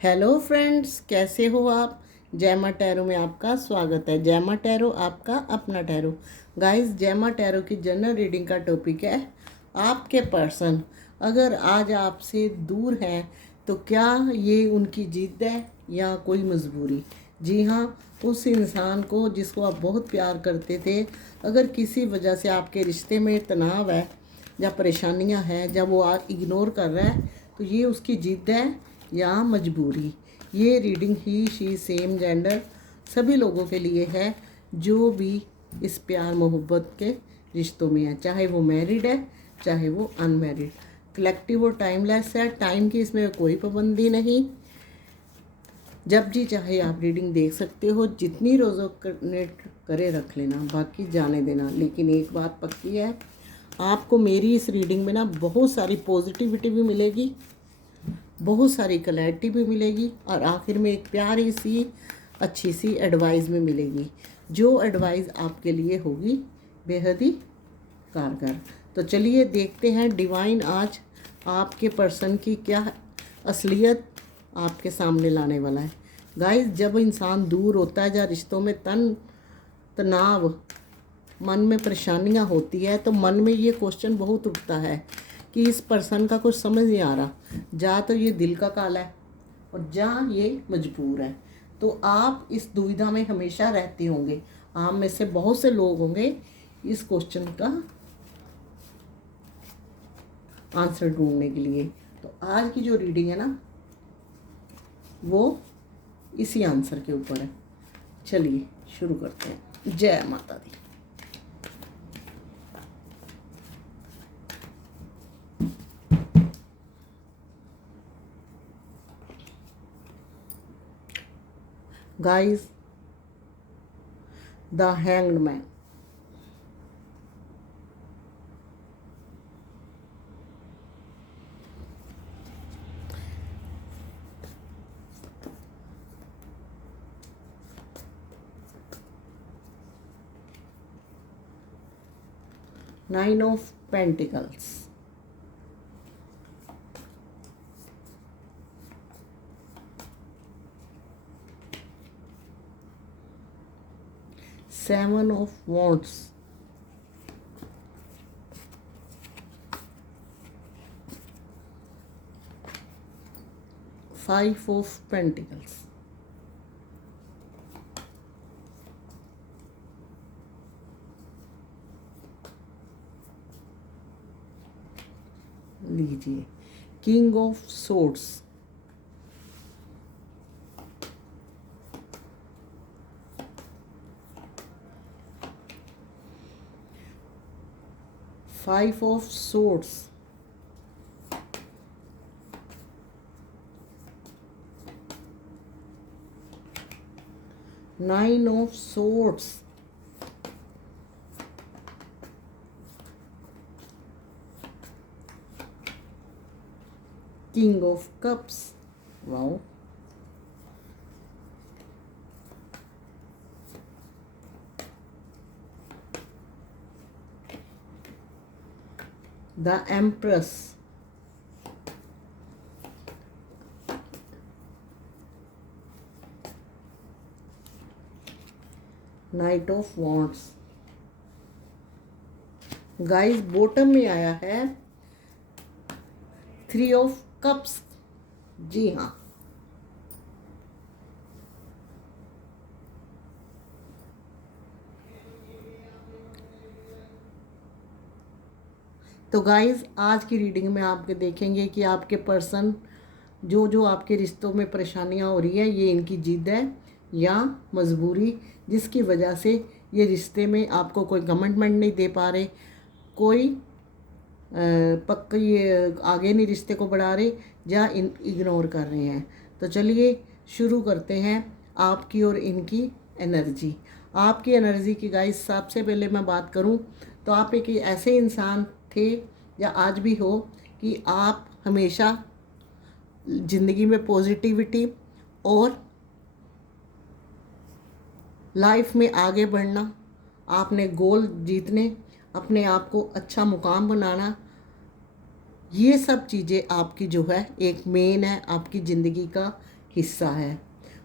Hello friends, कैसे हो आप। जैमा टैरो में आपका स्वागत है। जैमा टैरो आपका अपना टैरो। गाइस, जैमा टैरो की जनरल रीडिंग का टॉपिक है आपके पर्सन अगर आज आपसे दूर हैं तो क्या ये उनकी जिद है या कोई मजबूरी। जी हाँ, उस इंसान को जिसको आप बहुत प्यार करते थे, अगर किसी वजह से आपके रिश्ते में तनाव है या परेशानियां हैं, जब वो आप इग्नोर कर रहा है तो ये उसकी जिद है या मजबूरी। ये reading he she same gender सभी लोगों के लिए है जो भी इस प्यार मोहब्बत के रिश्तों में है, चाहे वो मैरिड है चाहे वो अनमैरिड। कलेक्टिव और टाइमलेस है, टाइम की इसमें कोई पाबंदी नहीं। जब जी चाहे आप रीडिंग देख सकते हो, जितनी रोज़ों नेट करे रख लेना, बाकी जाने देना। लेकिन एक बात पक्की है, आपको मेरी इस रीडिंग में ना बहुत सारी पॉजिटिविटी भी मिलेगी, बहुत सारी क्लैरिटी भी मिलेगी और आखिर में एक प्यारी सी अच्छी सी एडवाइस भी मिलेगी, जो एडवाइस आपके लिए होगी बेहद ही कारगर। तो चलिए देखते हैं डिवाइन आज आपके पर्सन की क्या असलियत आपके सामने लाने वाला है। गाइस, जब इंसान दूर होता है या रिश्तों में तनाव, मन में परेशानियां होती है, तो मन में ये क्वेश्चन बहुत उठता है कि इस पर्सन का कुछ समझ नहीं आ रहा, जा तो ये दिल का काला है और जा ये मजबूर है। तो आप इस दुविधा में हमेशा रहते होंगे। आप में से बहुत से लोग होंगे इस क्वेश्चन का आंसर ढूंढने के लिए। तो आज की जो रीडिंग है ना, वो इसी आंसर के ऊपर है। चलिए शुरू करते हैं। जय माता दी। Guys, the hanged man. Nine of Pentacles. Seven of Wands. Five of Pentacles. लीजिए, king of swords. Five of swords. Nine of swords. King of cups. Wow. The empress. Night of wands. Guys, bottom में आया है three of cups. जी हाँ, तो guys आज की reading में आप देखेंगे कि आपके पर्सन जो जो आपके रिश्तों में परेशानियां हो रही है, ये इनकी जिद है या मजबूरी, जिसकी वजह से ये रिश्ते में आपको कोई कमिटमेंट नहीं दे पा रहे, कोई पक्का ये आगे नहीं रिश्ते को बढ़ा रहे या इग्नोर कर रहे हैं। तो चलिए शुरू करते हैं आपकी और इनकी एनर्जी। आपकी एनर्जी की गाइस, सबसे पहले मैं बात करूं तो आप एक ऐसे इंसान थे या आज भी हो कि आप हमेशा ज़िंदगी में पॉजिटिविटी और लाइफ में आगे बढ़ना, आपने गोल जीतने, अपने आप को अच्छा मुकाम बनाना, ये सब चीज़ें आपकी जो है एक मेन है, आपकी ज़िंदगी का हिस्सा है।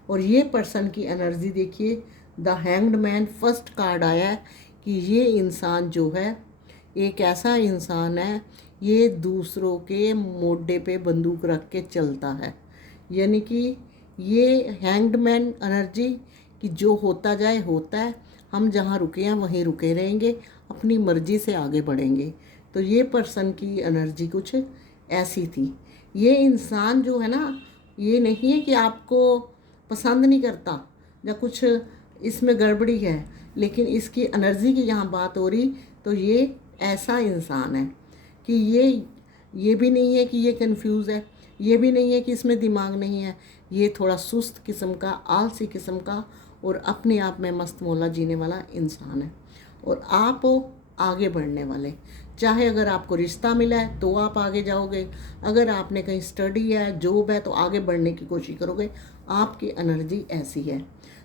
और ये पर्सन की एनर्जी देखिए, the hanged man first card आया है कि ये इंसान जो है एक ऐसा इंसान है, ये दूसरों के मोढे पे बंदूक रख के चलता है। यानी कि ये हैंग्ड मैन एनर्जी कि जो होता जाए होता है, हम जहाँ रुके हैं वहीं रुके रहेंगे, अपनी मर्ज़ी से आगे बढ़ेंगे। तो ये पर्सन की एनर्जी कुछ ऐसी थी। ये इंसान जो है ना, ये नहीं है कि आपको पसंद नहीं करता या कुछ इसमें गड़बड़ी है, लेकिन इसकी एनर्जी की यहाँ बात हो रही तो ये ऐसा इंसान है कि ये भी नहीं है कि ये कंफ्यूज है, ये भी नहीं है कि इसमें दिमाग नहीं है। ये थोड़ा सुस्त किस्म का, आलसी किस्म का और अपने आप में मस्त मौला जीने वाला इंसान है। और आप हो आगे बढ़ने वाले। चाहे अगर आपको रिश्ता मिला है तो आप आगे जाओगे, अगर आपने कहीं स्टडी है, जॉब है, तो आगे बढ़ने की कोशिश करोगे। आपकी एनर्जी ऐसी है।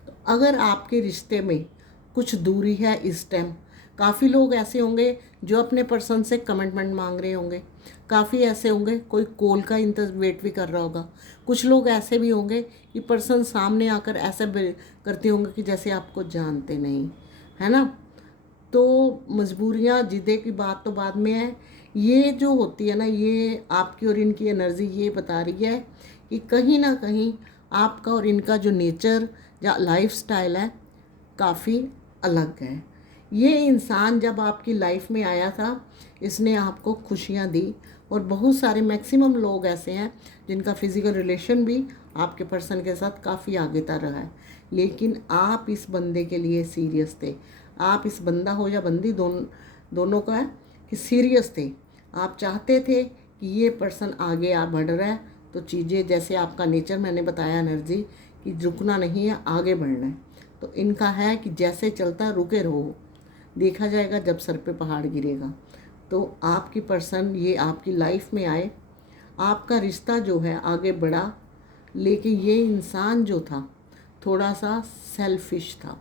तो अगर आपके रिश्ते में कुछ दूरी है इस टाइम, काफ़ी लोग ऐसे होंगे जो अपने पर्सन से कमिटमेंट मांग रहे होंगे, काफ़ी ऐसे होंगे कोई कॉल का वेट भी कर रहा होगा, कुछ लोग ऐसे भी होंगे कि पर्सन सामने आकर ऐसा करते होंगे कि जैसे आपको जानते नहीं, है ना। तो मजबूरियाँ जिदे की बात तो बाद में है। ये जो होती है ना, ये आपकी और इनकी एनर्जी ये बता रही है कि कहीं ना कहीं आपका और इनका जो नेचर या लाइफ स्टाइल है काफ़ी अलग है। ये इंसान जब आपकी लाइफ में आया था, इसने आपको खुशियाँ दी। और बहुत सारे मैक्सिमम लोग ऐसे हैं जिनका फिज़िकल रिलेशन भी आपके पर्सन के साथ काफ़ी आगे तक रहा है, लेकिन आप इस बंदे के लिए सीरियस थे। आप इस बंदा हो या बंदी, दोनों का है कि सीरियस थे। आप चाहते थे कि ये पर्सन आगे आ बढ़ रहा है तो चीज़ें, जैसे आपका नेचर मैंने बताया एनर्जी कि रुकना नहीं है, आगे बढ़ना है। तो इनका है कि जैसे चलता रुके रहो, देखा जाएगा जब सर पे पहाड़ गिरेगा। तो आपकी पर्सन ये आपकी लाइफ में आए, आपका रिश्ता जो है आगे बढ़ा, लेकिन ये इंसान जो था थोड़ा सा सेल्फिश था।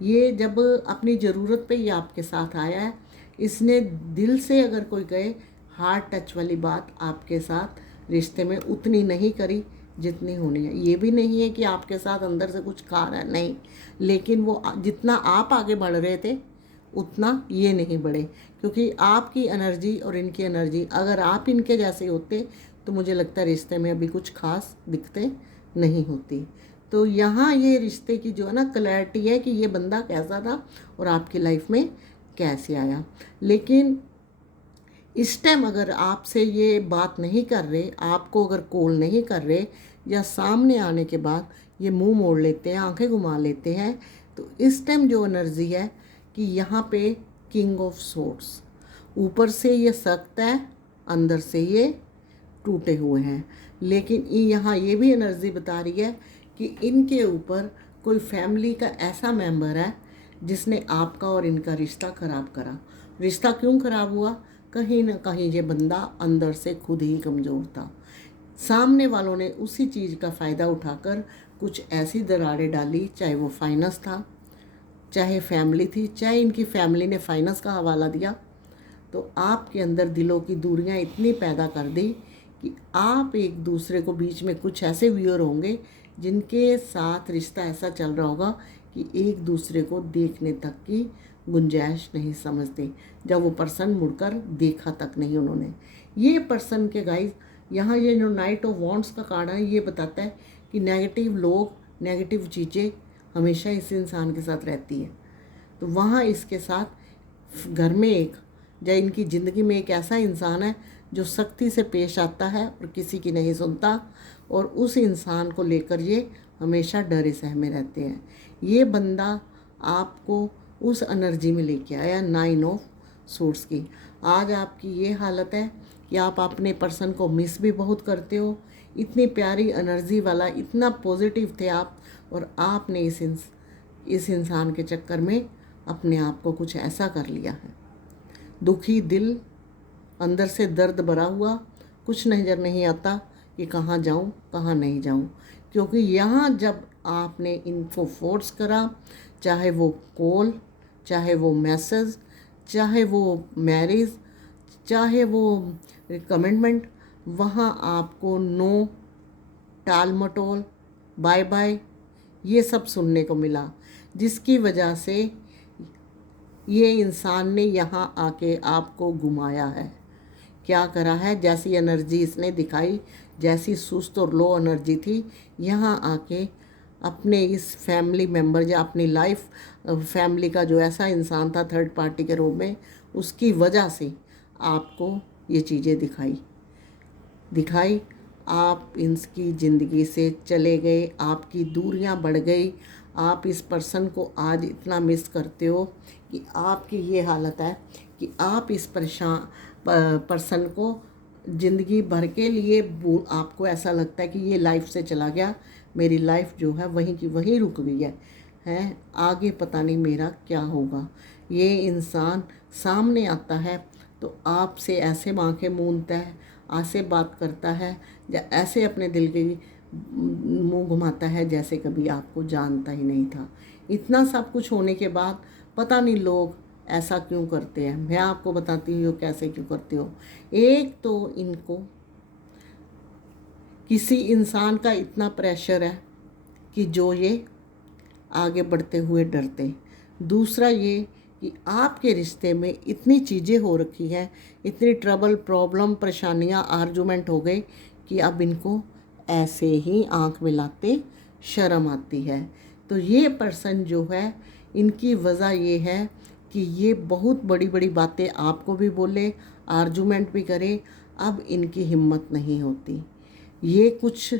ये जब अपनी ज़रूरत पे ये आपके साथ आया है, इसने दिल से अगर कोई कहे हार्ट टच वाली बात आपके साथ रिश्ते में उतनी नहीं करी जितनी होनी है। ये भी नहीं है कि आपके साथ अंदर से कुछ खा रहा है, नहीं, लेकिन वो जितना आप आगे बढ़ रहे थे उतना ये नहीं बढ़े, क्योंकि आपकी एनर्जी और इनकी एनर्जी, अगर आप इनके जैसे होते तो मुझे लगता है रिश्ते में अभी कुछ खास दिक्कतें नहीं होती। तो यहाँ ये रिश्ते की जो है ना क्लैरिटी है कि ये बंदा कैसा था और आपकी लाइफ में कैसे आया। लेकिन इस टाइम अगर आपसे ये बात नहीं कर रहे, आपको अगर कॉल नहीं कर रहे, या सामने आने के बाद ये मुंह मोड़ लेते हैं, आंखें घुमा लेते हैं, तो इस टाइम जो एनर्जी है कि यहाँ पे किंग ऑफ सोर्ड्स, ऊपर से ये सख्त है, अंदर से ये टूटे हुए हैं। लेकिन यहाँ ये भी एनर्जी बता रही है कि इनके ऊपर कोई फैमिली का ऐसा मेंबर है जिसने आपका और इनका रिश्ता ख़राब करा। रिश्ता क्यों ख़राब हुआ? कहीं ना कहीं ये बंदा अंदर से खुद ही कमज़ोर था। सामने वालों ने उसी चीज़ का फ़ायदा उठाकर कुछ ऐसी दरारें डाली, चाहे वो फाइनेंस था, चाहे फैमिली थी, चाहे इनकी फैमिली ने फाइनेंस का हवाला दिया। तो आपके अंदर दिलों की दूरियां इतनी पैदा कर दी कि आप एक दूसरे को बीच में कुछ ऐसे व्यूअर होंगे जिनके साथ रिश्ता ऐसा चल रहा होगा कि एक दूसरे को देखने तक की गुंजाइश नहीं समझते, जब वो पर्सन मुड़कर देखा तक नहीं उन्होंने। ये पर्सन के गाइस, यहाँ ये जो नाइट ऑफ वॉन्ड्स का कार्ड है, ये बताता है कि नेगेटिव लोग, नेगेटिव चीज़ें हमेशा इस इंसान के साथ रहती है। तो वहाँ इसके साथ घर में एक, या इनकी ज़िंदगी में एक ऐसा इंसान है जो सख्ती से पेश आता है और किसी की नहीं सुनता, और उस इंसान को लेकर ये हमेशा डरे सहमे रहते हैं। ये बंदा आपको उस एनर्जी में लेके आया 9 ऑफ सोर्ड्स की। आज आपकी ये हालत है कि आप अपने पर्सन को मिस भी बहुत करते हो। इतनी प्यारी एनर्जी वाला, इतना पॉजिटिव थे आप, और आपने इस इंसान के चक्कर में अपने आप को कुछ ऐसा कर लिया है। दुखी दिल, अंदर से दर्द भरा हुआ, कुछ नज़र नहीं आता कि कहाँ जाऊँ कहाँ नहीं जाऊँ। क्योंकि यहाँ जब आपने इनको फोर्स करा, चाहे वो कॉल, चाहे वो मैसेज, चाहे वो मैरिज, चाहे वो कमिटमेंट, वहाँ आपको नो टाल मटोल, बाय बाय, ये सब सुनने को मिला, जिसकी वजह से ये इंसान ने यहाँ आके आपको घुमाया है। क्या करा है, जैसी एनर्जी इसने दिखाई, जैसी सुस्त और लो एनर्जी थी, यहाँ आके अपने इस फैमिली मेम्बर या अपनी लाइफ फैमिली का जो ऐसा इंसान था थर्ड पार्टी के रूप में, उसकी वजह से आपको ये चीज़ें दिखाई। आप इनकी ज़िंदगी से चले गए, आपकी दूरियां बढ़ गई, आप इस पर्सन को आज इतना मिस करते हो कि आपकी ये हालत है कि आप इस पर्सन को ज़िंदगी भर के लिए आपको ऐसा लगता है कि ये लाइफ से चला गया, मेरी लाइफ जो है वहीं की वहीं रुक गई है, आगे पता नहीं मेरा क्या होगा। ये इंसान सामने आता है तो आपसे ऐसे आंखें मूंदता है, ऐसे बात करता है या ऐसे अपने दिल के मुंह घुमाता है जैसे कभी आपको जानता ही नहीं था। इतना सब कुछ होने के बाद पता नहीं लोग ऐसा क्यों करते हैं। मैं आपको बताती हूँ कैसे क्यों करते हो। एक तो इनको किसी इंसान का इतना प्रेशर है कि जो ये आगे बढ़ते हुए डरते। दूसरा ये कि आपके रिश्ते में इतनी चीज़ें हो रखी हैं, इतनी ट्रबल, प्रॉब्लम, परेशानियां, आर्गुमेंट हो गए कि अब इनको ऐसे ही आंख मिलाते शर्म आती है। तो ये पर्सन जो है, इनकी वजह ये है कि ये बहुत बड़ी बड़ी बातें आपको भी बोले, आर्गुमेंट भी करे, अब इनकी हिम्मत नहीं होती। ये कुछ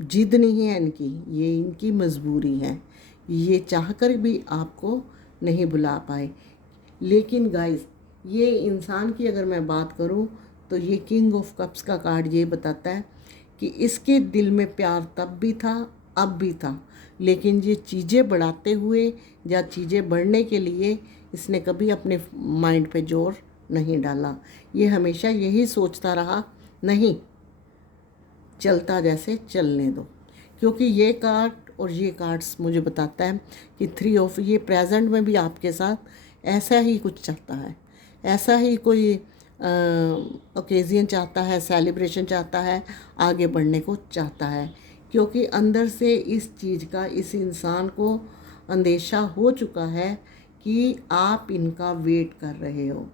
जिद नहीं है इनकी, ये इनकी मजबूरी है। ये चाहकर भी आपको नहीं बुला पाए। लेकिन गाइस, ये इंसान की अगर मैं बात करूं तो ये किंग ऑफ कप्स का कार्ड ये बताता है कि इसके दिल में प्यार तब भी था, अब भी था, लेकिन ये चीज़ें बढ़ाते हुए या चीज़ें बढ़ने के लिए इसने कभी अपने माइंड पे जोर नहीं डाला। ये हमेशा यही सोचता रहा, नहीं चलता जैसे चलने दो। क्योंकि ये कार्ड और ये कार्ड्स मुझे बताता है कि 3 ऑफ, ये प्रेजेंट में भी आपके साथ ऐसा ही कुछ चाहता है, ऐसा ही कोई ओकेज़न चाहता है, सेलिब्रेशन चाहता है, आगे बढ़ने को चाहता है। क्योंकि अंदर से इस चीज़ का इस इंसान को अंदेशा हो चुका है कि आप इनका वेट कर रहे हो,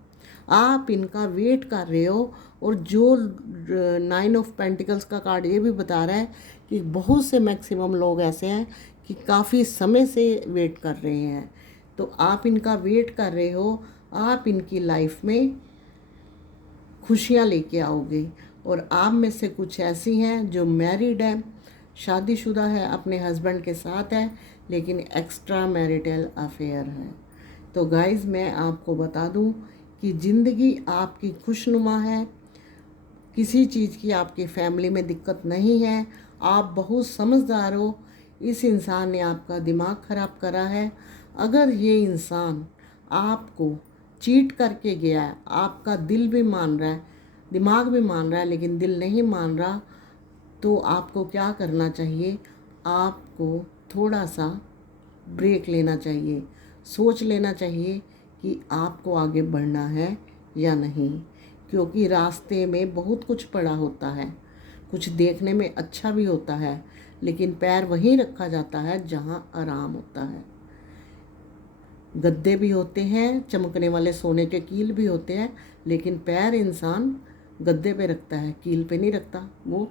आप इनका वेट कर रहे हो। और जो 9 ऑफ पेंटिकल्स का कार्ड ये भी बता रहा है कि बहुत से मैक्सिमम लोग ऐसे हैं कि काफ़ी समय से वेट कर रहे हैं। तो आप इनका वेट कर रहे हो, आप इनकी लाइफ में खुशियाँ लेके आओगे। और आप में से कुछ ऐसी हैं जो मैरिड है, शादीशुदा है, अपने हस्बैंड के साथ है, लेकिन एक्स्ट्रा मैरिटल अफेयर है। तो गाइज़, मैं आपको बता दूं कि ज़िंदगी आपकी खुशनुमा है, किसी चीज़ की आपकी फैमिली में दिक्कत नहीं है, आप बहुत समझदार हो। इस इंसान ने आपका दिमाग ख़राब करा है। अगर ये इंसान आपको चीट करके गया है, आपका दिल भी मान रहा है, दिमाग भी मान रहा है, लेकिन दिल नहीं मान रहा, तो आपको क्या करना चाहिए, आपको थोड़ा सा ब्रेक लेना चाहिए, सोच लेना चाहिए कि आपको आगे बढ़ना है या नहीं। क्योंकि रास्ते में बहुत कुछ पड़ा होता है, कुछ देखने में अच्छा भी होता है, लेकिन पैर वहीं रखा जाता है जहां आराम होता है। गद्दे भी होते हैं, चमकने वाले सोने के कील भी होते हैं, लेकिन पैर इंसान गद्दे पे रखता है, कील पे नहीं रखता, वो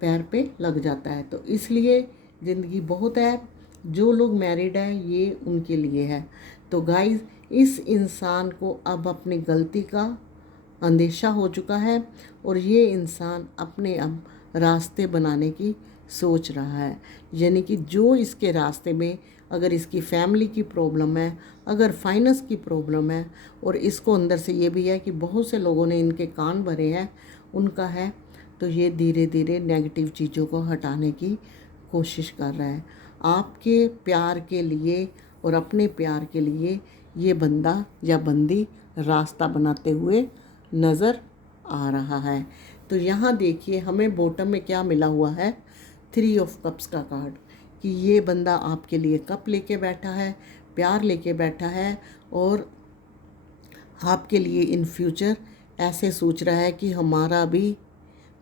पैर पे लग जाता है। तो इसलिए ज़िंदगी बहुत है। जो लोग मैरिड हैं ये उनके लिए है। तो गाइस, इस इंसान को अब अपनी गलती का अंदेशा हो चुका है और ये इंसान अपने अब रास्ते बनाने की सोच रहा है। यानी कि जो इसके रास्ते में, अगर इसकी फैमिली की प्रॉब्लम है, अगर फाइनेंस की प्रॉब्लम है, और इसको अंदर से ये भी है कि बहुत से लोगों ने इनके कान भरे हैं, उनका है, तो ये धीरे धीरे नेगेटिव चीज़ों को हटाने की कोशिश कर रहा है। आपके प्यार के लिए और अपने प्यार के लिए ये बंदा या बंदी रास्ता बनाते हुए नज़र आ रहा है। तो यहाँ देखिए, हमें बॉटम में क्या मिला हुआ है, 3 ऑफ कप्स का कार्ड, कि ये बंदा आपके लिए कप लेके बैठा है, प्यार लेके बैठा है, और आपके लिए इन फ्यूचर ऐसे सोच रहा है कि हमारा भी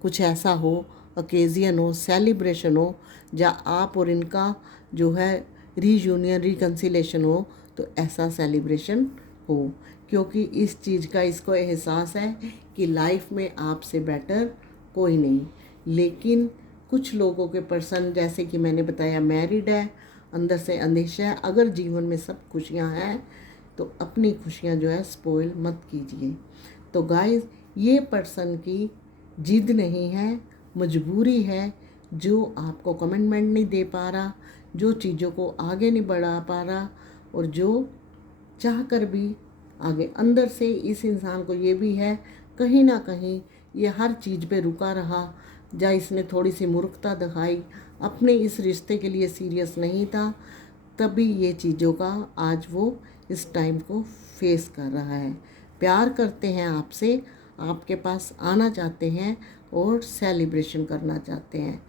कुछ ऐसा हो ओकेज़न हो, सेलिब्रेशन हो, या आप और इनका जो है रीयूनियन रिकन्सिलेशन हो, तो ऐसा सेलिब्रेशन हो, क्योंकि इस चीज़ का इसको एहसास है कि लाइफ में आपसे बेटर कोई नहीं। लेकिन कुछ लोगों के पर्सन, जैसे कि मैंने बताया, मैरिड है, अंदर से अंदेशा है। अगर जीवन में सब खुशियां हैं तो अपनी खुशियां जो है स्पॉइल मत कीजिए। तो गाइस, ये पर्सन की जिद नहीं है, मजबूरी है, जो आपको कमिटमेंट नहीं दे पा रहा, जो चीज़ों को आगे नहीं बढ़ा पा रहा, और जो चाह कर भी आगे अंदर से इस इंसान को ये भी है, कहीं ना कहीं ये हर चीज़ पे रुका रहा, या इसने थोड़ी सी मूर्खता दिखाई, अपने इस रिश्ते के लिए सीरियस नहीं था, तभी ये चीज़ों का आज वो इस टाइम को फेस कर रहा है। प्यार करते हैं आपसे, आपके पास आना चाहते हैं और सेलिब्रेशन करना चाहते हैं।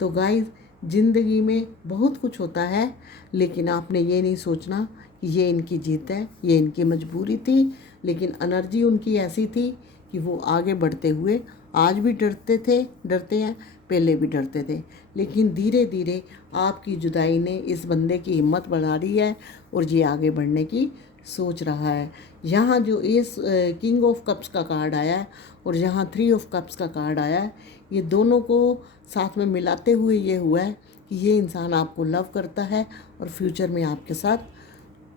तो गाइस, ज़िंदगी में बहुत कुछ होता है, लेकिन आपने ये नहीं सोचना कि ये इनकी जीत है, ये इनकी मजबूरी थी। लेकिन एनर्जी उनकी ऐसी थी कि वो आगे बढ़ते हुए आज भी डरते हैं, पहले भी डरते थे। लेकिन धीरे धीरे आपकी जुदाई ने इस बंदे की हिम्मत बढ़ा दी है और ये आगे बढ़ने की सोच रहा है। यहाँ जो इस किंग ऑफ कप्स का कार्ड आया है और यहाँ 3 ऑफ कप्स का कार्ड आया है, ये दोनों को साथ में मिलाते हुए ये हुआ है कि ये इंसान आपको लव करता है और फ्यूचर में आपके साथ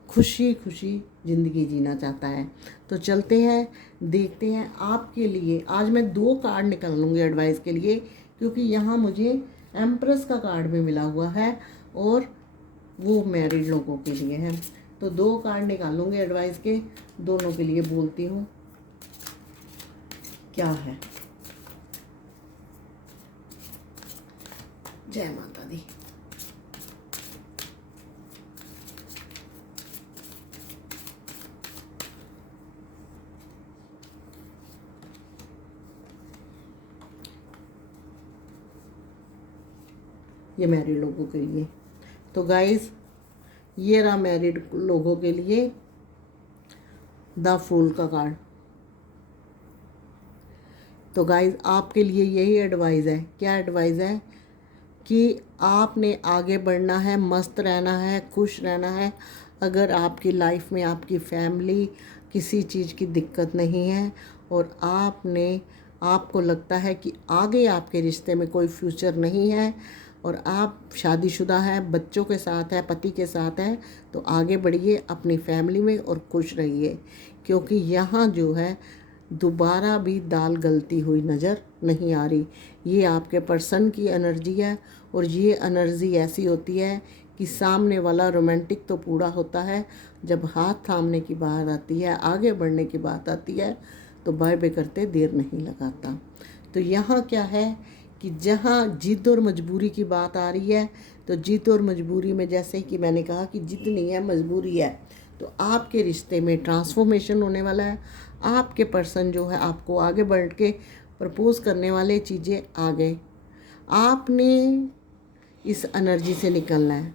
खुशी खुशी ज़िंदगी जीना चाहता है। तो चलते हैं, देखते हैं आपके लिए। आज मैं 2 कार्ड निकालूंगी एडवाइस के लिए, क्योंकि यहाँ मुझे एम्प्रेस का कार्ड भी मिला हुआ है और वो मैरिड लोगों के लिए है। तो 2 कार्ड निकालूंगी एडवाइस के, दोनों के लिए बोलती हूँ क्या है। जय माता दी। ये मैरिड लोगों के लिए। तो गाइस, ये रहा मैरिड लोगों के लिए द फूल का कार्ड। तो गाइस, आपके लिए यही एडवाइस है। क्या एडवाइस है? कि आपने आगे बढ़ना है, मस्त रहना है, खुश रहना है। अगर आपकी लाइफ में आपकी फैमिली किसी चीज़ की दिक्कत नहीं है और आपको लगता है कि आगे आपके रिश्ते में कोई फ्यूचर नहीं है और आप शादीशुदा हैं, बच्चों के साथ है, पति के साथ है, तो आगे बढ़िए अपनी फैमिली में और खुश रहिए। क्योंकि यहाँ जो है दोबारा भी दाल गलती हुई नज़र नहीं आ रही। ये आपके पर्सन की एनर्जी है और ये एनर्जी ऐसी होती है कि सामने वाला रोमांटिक तो पूरा होता है, जब हाथ थामने की बात आती है, आगे बढ़ने की बात आती है, तो बाय बाय करते देर नहीं लगाता। तो यहाँ क्या है कि जहाँ जिद और मजबूरी की बात आ रही है, तो जिद और मजबूरी में, जैसे कि मैंने कहा कि जिद नहीं है, मजबूरी है। तो आपके रिश्ते में ट्रांसफॉर्मेशन होने वाला है। आपके पर्सन जो है आपको आगे बढ़ के प्रपोज करने वाले चीज़ें आ गए। आपने इस एनर्जी से निकलना है,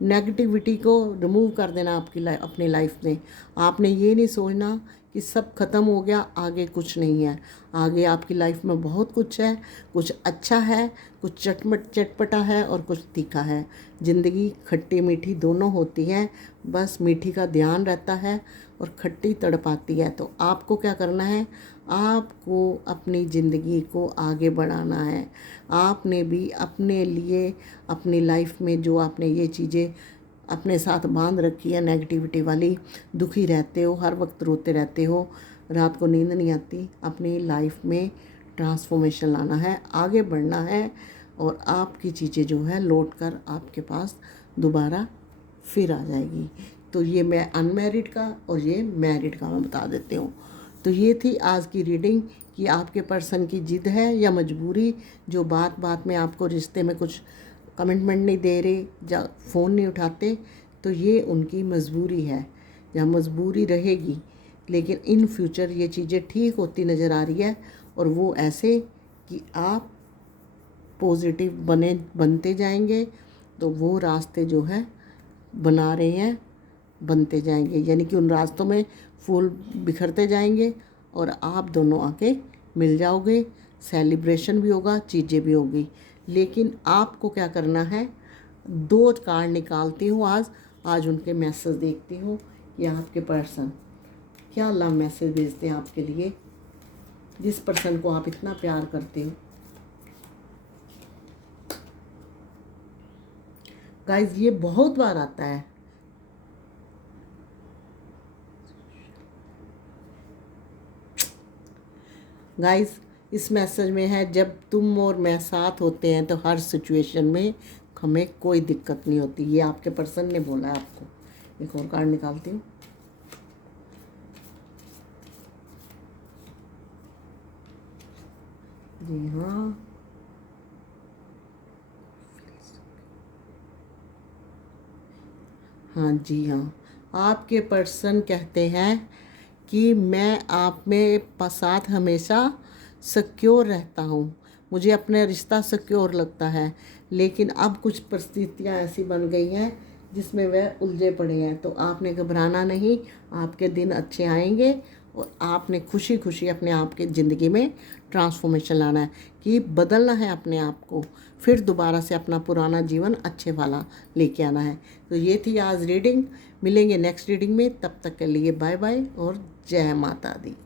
नेगेटिविटी को रिमूव कर देना अपनी लाइफ में। आपने ये नहीं सोचना कि सब ख़त्म हो गया, आगे कुछ नहीं है। आगे आपकी लाइफ में बहुत कुछ है, कुछ अच्छा है, कुछ चटपटा है और कुछ तीखा है। ज़िंदगी खट्टी मीठी दोनों होती है, बस मीठी का ध्यान रहता है और खट्टी तड़पाती है। तो आपको क्या करना है? आपको अपनी ज़िंदगी को आगे बढ़ाना है। आपने भी अपने लिए अपनी लाइफ में जो आपने ये चीज़ें अपने साथ बांध रखी है नेगेटिविटी वाली, दुखी रहते हो, हर वक्त रोते रहते हो, रात को नींद नहीं आती, अपनी लाइफ में ट्रांसफॉर्मेशन लाना है, आगे बढ़ना है और आपकी चीज़ें जो है लौट कर आपके पास दोबारा फिर आ जाएगी। तो ये मैं अनमैरिड का और ये मैरिड का मैं बता देती हूँ। तो ये थी आज की रीडिंग कि आपके पर्सन की जिद है या मजबूरी, जो बात बात में आपको रिश्ते में कुछ कमिटमेंट नहीं दे रहे या फ़ोन नहीं उठाते, तो ये उनकी मजबूरी है या मजबूरी रहेगी। लेकिन इन फ्यूचर ये चीज़ें ठीक होती नज़र आ रही है और वो ऐसे कि आप पॉजिटिव बनते जाएंगे। तो वो रास्ते जो है बना रहे हैं, बनते जाएंगे, यानी कि उन रास्तों में फूल बिखरते जाएंगे और आप दोनों आके मिल जाओगे, सेलिब्रेशन भी होगा, चीज़ें भी होगी। लेकिन आपको क्या करना है, 2 कार्ड निकालती हूँ आज उनके मैसेज देखती हूँ कि आपके पर्सन क्या लव मैसेज भेजते हैं आपके लिए, जिस पर्सन को आप इतना प्यार करते हो। गाइस ये बहुत बार आता है। गाइस इस मैसेज में है, जब तुम और मैं साथ होते हैं तो हर सिचुएशन में हमें कोई दिक्कत नहीं होती। ये आपके पर्सन ने बोला है आपको। एक और कार्ड निकालती हूँ। जी हाँ, हाँ जी हाँ, आपके पर्सन कहते हैं कि मैं आप में साथ हमेशा सिक्योर रहता हूँ, मुझे अपना रिश्ता सिक्योर लगता है। लेकिन अब कुछ परिस्थितियाँ ऐसी बन गई हैं जिसमें वह उलझे पड़े हैं। तो आपने घबराना नहीं, आपके दिन अच्छे आएंगे और आपने खुशी खुशी अपने आप की ज़िंदगी में ट्रांसफॉर्मेशन लाना है, कि बदलना है अपने आप को, फिर दोबारा से अपना पुराना जीवन अच्छे वाला लेके आना है। तो ये थी आज रीडिंग। मिलेंगे नेक्स्ट रीडिंग में, तब तक के लिए बाय बाय और जय माता दी।